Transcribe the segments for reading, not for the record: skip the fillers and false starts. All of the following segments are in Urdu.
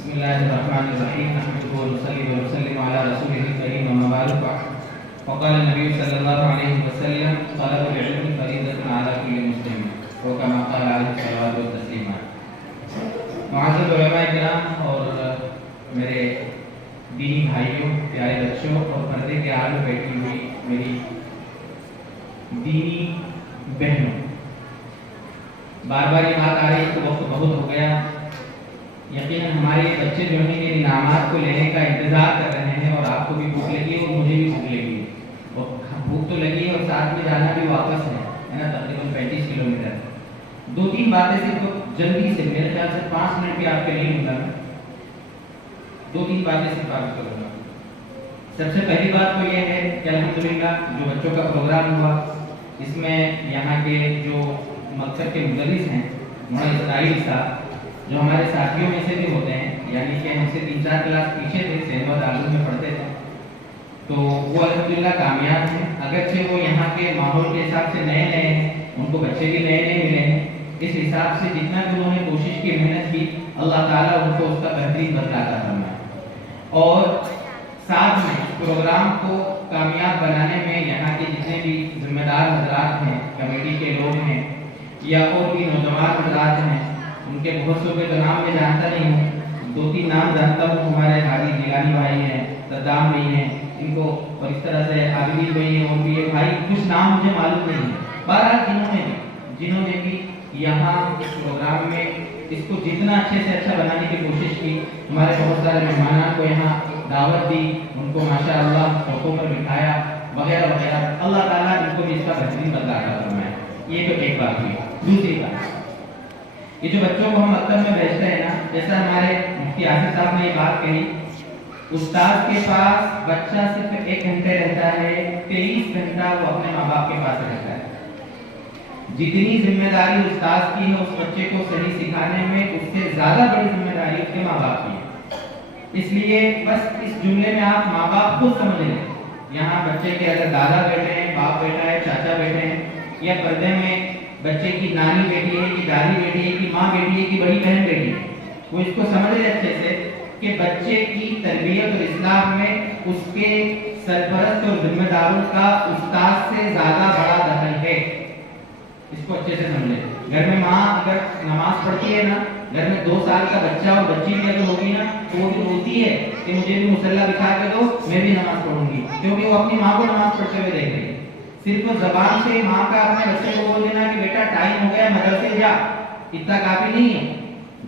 بسم الله الرحمن الرحيم نحمده ونصلي ونسلم على رسوله الكريم أما بعد وقال النبي صلى الله عليه وسلم طلب العلم فريضة على كل مسلم وكما قال عليه الصلاة والتسليم. معزز علماء کرام اور میرے دینی بھائیوں، پیارے بچوں اور پردے کے آڑ میں بیٹھی ہوئی میری دینی بہنوں، بار بار یہ بات آ رہی ہے کہ وقت بہت ہو گیا. یقیناً ہمارے بچے جو ہیں یہ انعامات کو لینے کا انتظار کر رہے ہیں اور آپ کو بھی بھوک لگی ہے اور مجھے بھی بھوک لگی ہے، اور بھوک تو لگی ہے اور ساتھ میں جانا بھی واپس ہے نا، تقریباً 35 کلومیٹر. 2-3 باتیں صرف جلدی سے، میرے خیال سے 5 منٹ بھی آپ کے لیے ہوگا. 2-3 باتیں صرف آپ کروں گا. سب سے پہلی بات تو یہ ہے کہ الحمدللہ جو بچوں کا پروگرام ہوا اس میں یہاں کے جو مکتب کے مدرس ہیں مولانا اسرائیل صاحب، جو ہمارے ساتھیوں میں سے بھی ہوتے ہیں، یعنی کہ ہم سے 3-4 کلاس پیچھے تھے، سہمت عالم میں پڑھتے تھے، تو وہ الحمدللہ کامیاب ہیں. اگرچہ وہ یہاں کے ماحول کے حساب سے نئے ہیں، ان کو بچے بھی نئے ملے ہیں، اس حساب سے جتنا بھی انہوں نے کوشش کی، محنت کی، اللہ تعالیٰ ان کو اس کا بہترین بدلہ عطا فرمائے. اور ساتھ میں پروگرام کو کامیاب بنانے میں یہاں کے جتنے بھی ذمہ دار حضرات ہیں، کمیٹی کے لوگ ہیں یا اور بھی نوجوان حضرات ہیں، ان کے بہت سو کے تو نام میں جانتا نہیں ہوں، 2-3 نام جانتا ہوں. ہمارے حاجی جیلانی بھائی ہیں، صدام بھائی ہیں، ان کو اور اس طرح سے عابدین بھائی ہیں، اور بھی یہ بھائی کچھ نام مجھے معلوم نہیں ہے. بہرحال جنہوں نے بھی یہاں اس پروگرام میں اس کو جتنا اچھے سے اچھا بنانے کی کوشش کی، ہمارے بہت سارے مہمانوں کو یہاں دعوت دی، ان کو ماشاءاللہ سوفوں پر بٹھایا وغیرہ وغیرہ، اللہ تعالیٰ ان کو بھی اس کا بہترین بدلہ عطا فرمائے. یہ تو ایک بات ہوئی. دوسری بات، یہ جو بچوں کو ہم مکتب میں بھیجتے ہیں نا، جیسا ہمارے مفتی آصف صاحب نے یہ بات کہی، استاد کے پاس بچہ صرف 1 گھنٹے رہتا ہے، 23 گھنٹہ وہ اپنے ماں باپ کے پاس رہتا ہے. جتنی ذمہ داری استاد کی ہے اس بچے کو صحیح سکھانے میں، اس سے زیادہ بڑی ذمہ داری اس کے ماں باپ کی ہے. اس لیے بس اس جملے میں آپ ماں باپ خود سمجھ لیں. یہاں بچے کے اگر دادا بیٹھے ہیں، باپ بیٹھا ہے، چاچا بیٹھے ہیں، یا پردے میں بچے کی نانی بیٹی ہے کہ دادی بیٹی ہے کہ ماں بیٹی ہے کہ بڑی بہن بیٹی ہے، وہ اس کو سمجھ لے اچھے سے کہ بچے کی تربیت اور اصلاح میں اس کے سرپرست اور ذمہ داروں کا استاد سے زیادہ بڑا دخل ہے. اس کو اچھے سے سمجھے. گھر میں ماں اگر نماز پڑھتی ہے نا، گھر میں 2 سال کا بچہ اور بچی بھی اگر ہوگی نا، تو وہ بھی بولتی ہے کہ مجھے بھی مصلی بچھا کے دو، میں بھی نماز پڑھوں گی، کیونکہ وہ اپنی ماں کو نماز پڑھتے ہوئے دیکھ رہی ہے. صرف زبان سے ماں کا اپنے بچے کو بول دینا کہ بیٹا ٹائم ہو گیا مدرسے جا، اتنا کافی نہیں ہے.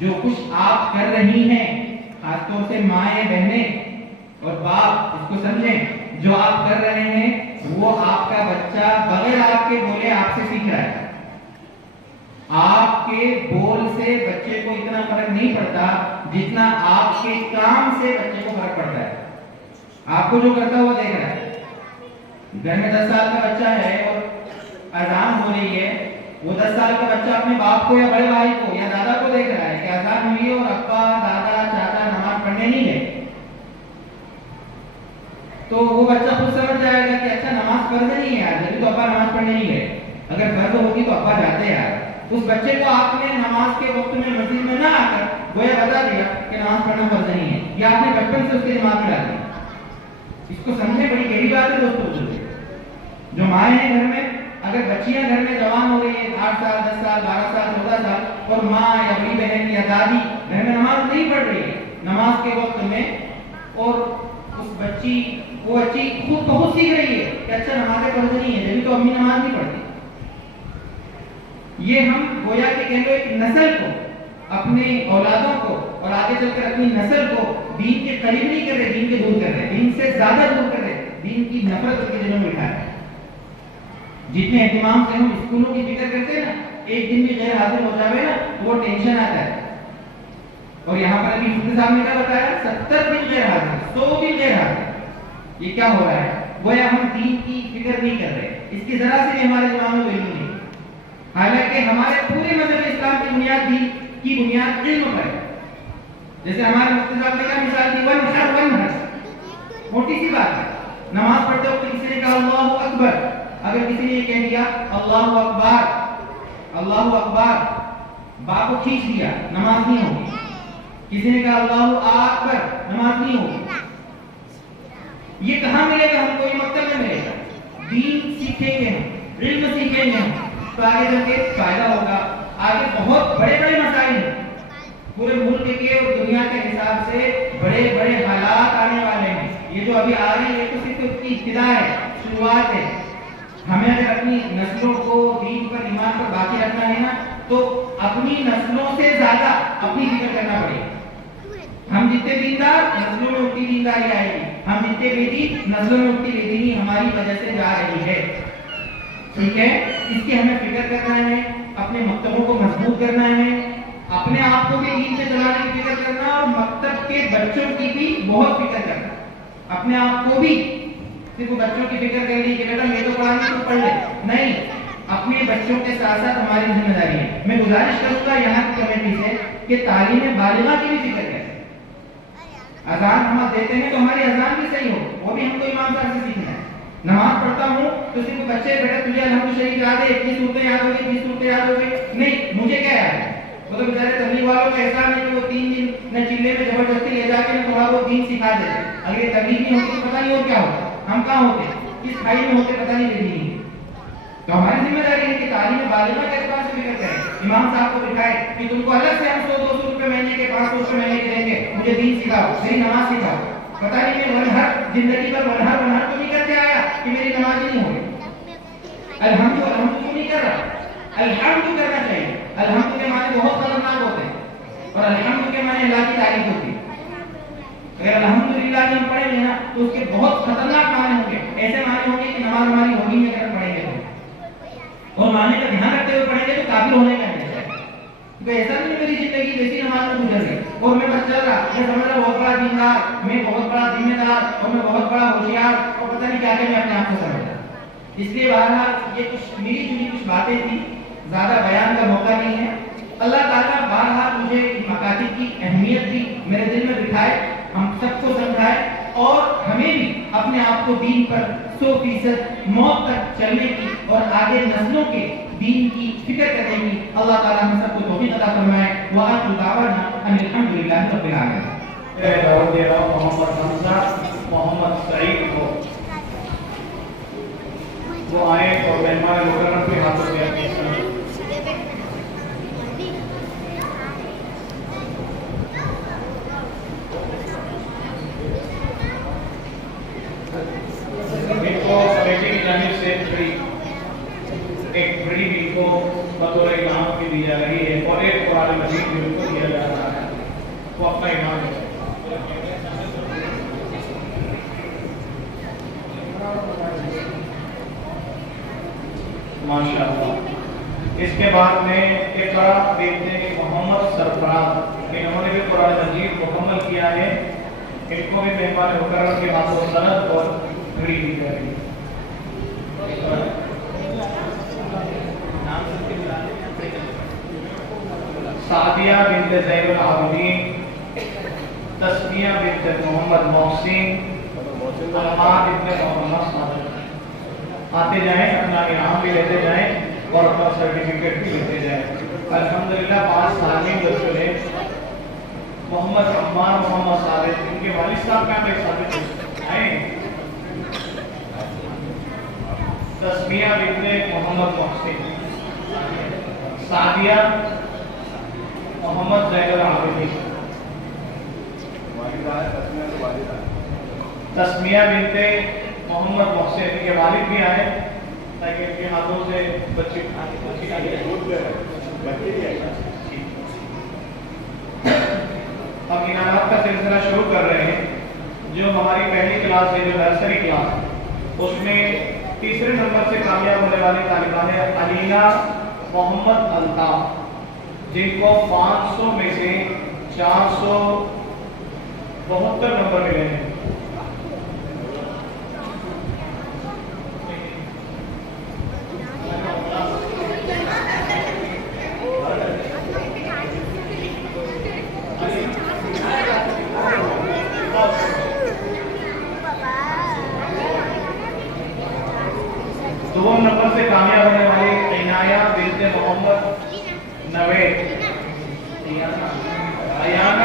جو کچھ آپ کر رہی ہیں، خاص طور سے مائیں، بہنیں اور باپ، اس کو سمجھیں، جو آپ کر رہے ہیں وہ آپ کا بچہ بغیر آپ کے بولے آپ سے سیکھ رہا ہے. آپ کے بول سے بچے کو اتنا فرق نہیں پڑتا جتنا آپ کے کام سے بچے کو فرق پڑتا ہے. آپ کو جو کرتا ہے وہ دیکھ رہا ہے. گھر میں 10 سال کا بچہ ہے اور اذان ہو رہی ہے، وہ 10 سال کا بچہ اپنے باپ کو یا بڑے بھائی کو یا دادا کو دیکھ رہا ہے کہ اذان ہوئی ہے اور ابا، دادا، چاچا نماز پڑھنے نہیں گئے، تو وہ بچہ خود سمجھ جائے گا کہ اچھا نماز فرض نہیں ہے یار، جبھی تو ابا نماز پڑھنے نہیں گئے، اگر فرض ہوگی تو ابا جاتے یار. اس بچے کو آپ نے نماز کے وقت میں مسجد میں نہ آ کر گویا بتا دیا کہ نماز پڑھنا فرض نہیں ہے، یہ آپ نے بچپن سے اس کے دماغ میں ڈال دیا. اس کو سمجھنے بڑی گہری بات ہے دوستوں. جو مائیں ہیں گھر میں، اگر بچیاں گھر میں جوان ہو رہی ہیں 8 سال، 10 سال، 12 سال، 14 سال، اور ماں یا بڑی بہن یا دادی گھر میں نماز نہیں پڑھ رہی ہے نماز کے وقت میں، اور اس بچی خود بہت سیکھ رہی ہے کہ اچھا نمازیں فرض نہیں ہے، جبھی تو امی نماز نہیں پڑھتی. یہ ہم گویا کہ کہہ لو ایک نسل کو، اپنے اولادوں کو اور آگے چل کر اپنی نسل کو دین کے قریب نہیں کر رہے، دین کے دور کر رہے، دین سے زیادہ دور کر رہے، دین کی نفرت ان کے دلوں میں بٹھا رہے. جتنے اہتمام سے ہم اسکولوں کی فکر کرتے ہیں نا، ایک دن بھی غیر حاضر ہو جاوے نا وہ ٹینشن آتا ہے. اور یہاں پر ابھی مفتی صاحب نے کیا بتایا، 70 دن غیر حاضر، 100 دن غیر حاضر. یہ کیا ہو رہا ہے؟ گویا ہم دین کی فکر نہیں کر رہے، اس کی ذرا سے بھی ہمارے دماغ میں ویلیو نہیں. حالانکہ ہمارے پورے مذہب اسلام کی بنیاد دین کی بنیاد علم پر ہے. جیسے ہمارے مفتی صاحب نے کیا مثال دی، ون ہر موٹی سی بات ہے. نماز پڑھتے وقت کسی نے کہا اللہ اکبر، اگر کسی نے یہ کہہ دیا اللہ اکبر، اللہ اکبر، با کو کھینچ دیا، نماز نہیں ہوگی. کسی نے کہا اللہ اکبر، نماز نہیں ہوگی۔ یہ کہاں ملے گا ہم کو؟ یہ مکتب میں ملے گا۔ دین سیکھیں گے ہم، علم سیکھیں گے ہم، تو آگے چل کے فائدہ ہوگا۔ آگے بہت بڑے بڑے مسائل ہیں، پورے ملک کے اور دنیا کے حساب سے بڑے بڑے حالات آنے والے ہیں۔ یہ جو ابھی آ رہے ہیں یہ تو صرف اس کی ابتدا ہے، شروعات ہے۔ ہمیں اگر اپنی نسلوں کو دین پر، ایمان پر باقی رکھنا ہے نا، تو اپنی نسلوں سے زیادہ اپنی فکر کرنا پڑے گا۔ ہم جتنے دیندار، نسلوں میں اتنی دینداری آئے گی، ہم جتنے بے دین، نسلوں میں اتنی بے دینی ہماری وجہ سے جا رہی ہے۔ ٹھیک ہے، اس کی ہمیں فکر کرنا ہے، اپنے مکتبوں کو مضبوط کرنا ہے، اپنے آپ کو بھی دین سے چلانے کی فکر کرنا، اور مکتب کے بچوں کی بھی بہت فکر کرنا۔ اپنے آپ کو بھی صرف بچوں کی فکر کر لی کہ بیٹا یہ تو پڑھانی تو پڑھ لے، نہیں، اپنے بچوں کے ساتھ ساتھ ہماری ذمہ داری ہے۔ میں گزارش کروں گا یہاں کی کمیٹی سے کہ تعلیم بالغہ کی بھی فکر کریں۔ اذان ہم دیتے ہیں تو ہماری اذان بھی صحیح ہو، وہ بھی ہم کو امام صاحب سے سیکھنا ہے۔ نماز پڑھتا ہوں تو صرف بچے بیٹا تجھے الحمد شریف یاد ہے، 21 صورتیں یاد ہو گئی، 20 صورتیں یاد ہو گئی، نہیں، مجھے کیا یاد ہے؟ وہ تو بیچارے تبلیغ والوں کا احسان ہے کہ وہ 3 دن نہ چلے میں زبردستی لے جا کے تھوڑا بہت دین سکھا دیتے۔ اگر یہ تبلیغ نہیں ہوتی تو پتہ نہیں اور کیا ہوتا، ہم کہاں ہوتے، کس کھائی میں ہوتے، پتہ نہیں چلتی نہیں۔ تو ہماری ذمہ داری ہے کہ تعلیم بالغہ کے اعتبار سے فکر کریں، امام صاحب کو دکھائے کہ تم کو الگ سے ہم 100-200 روپے مہینے کے، 500 روپے مہینے کے دیں گے، مجھے دین سکھاؤ، صحیح نماز سکھاؤ۔ پتہ نہیں میں ونہر زندگی پر ونہر تو نہیں کرتے آیا کہ میری نماز ہی نہیں ہو گئی۔ الحمد تو نہیں کر رہا، الحمد کرنا چاہیے۔ الحمد کے معنی بہت خطرناک ہوتے ہیں، اور الحمد کے معنی اللہ کی تعریف ہوتی ہے۔ اگر الحمدللہ ہم پڑھیں گے نا تو اس کے بہت خطرناک معنی ہوں گے، ایسے معنی ہوں گے کہ نماز ہماری ہوگی نہیں اگر پڑھیں گے تو، اور معنی کا دھیان رکھتے ہوئے پڑھیں گے تو کافر ہونے کا نہیں ہے۔ تو ایسا نہیں میری زندگی جیسی نماز میں گزر گئی اور میں بس چل رہا، میں سمجھ رہا بہت بڑا دیندار، میں بہت بڑا ذمہ دار، اور میں بہت بڑا ہوشیار، اور پتہ نہیں کیا کہ میں اپنے آپ کو سمجھتا۔ اس لیے بہرحال یہ کچھ میری جنی کچھ باتیں تھی، زیادہ بیان کا موقع نہیں ہے۔ اللہ تعالیٰ بہرحال مجھے مکاتب کی اہمیت بھی میرے دل میں بٹھائے، ہم سب کو سمجھائے، اور ہمیں بھی اپنے آپ کو دین پر 100% موت تک چلنے کی اور آگے نسلوں کے دین کی فکر کرنے کی اللہ تعالیٰ ہم سب کو توفیق عطا فرمائے۔ وآخر دعوانا ان الحمدللہ رب العالمین۔ دعوت دے رہا ہوں محمد حمزہ محمد سعید کو، وہ آئے اور مہمان مکرم کے ہاتھوں سے اپنی کمیٹی کی جانب سے ایک بڑی بھی کو بطور امام کی دی جا رہی ہے، اور ایک قرآن مجید بھی کو دیا جا رہا ہے، وہ اپنا امام ہے۔ ماشاءاللہ۔ اس کے بعد میں اقرا بنت محمد سرفراز، انہوں نے بھی قرآن مجید مکمل کیا ہے، ان کو بھی مہمان مکرم کے ہاتھوں سند اور گھڑی دی جا رہی ہے۔ سعدیہ بنت زین العابدین، تسمیہ بنت محمد محسن، احمد بن محمد صادق، آتے جائیں، اپنا انعام بھی لیتے جائیں اور اپنا سرٹیفکیٹ بھی لیتے جائیں۔ الحمدللہ 5 سالین جو چلے، محمد عمار محمد صادق، ان کے والد صاحب کا ایک صادق آئے، تسمیہ بنت محمد محسن، سعدیہ محمد زین العابدین، تسمیہ بنت محمد محسن کے والد بھی آئے تاکہ ان کے ہاتھوں سے بچے ہم انعامات کا سلسلہ شروع کر رہے ہیں۔ جو ہماری پہلی کلاس ہے، جو نرسری کلاس، اس میں تیسرے نمبر سے کامیاب ہونے والی طالبہ ہے علینا محمد الطاف، جن کو 500 میں سے 472 نمبر ملے ہیں۔ دوم نمبر سے کامیاب ہونے والی عنایہ بنت محمد نوید، ایانا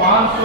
500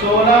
16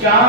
4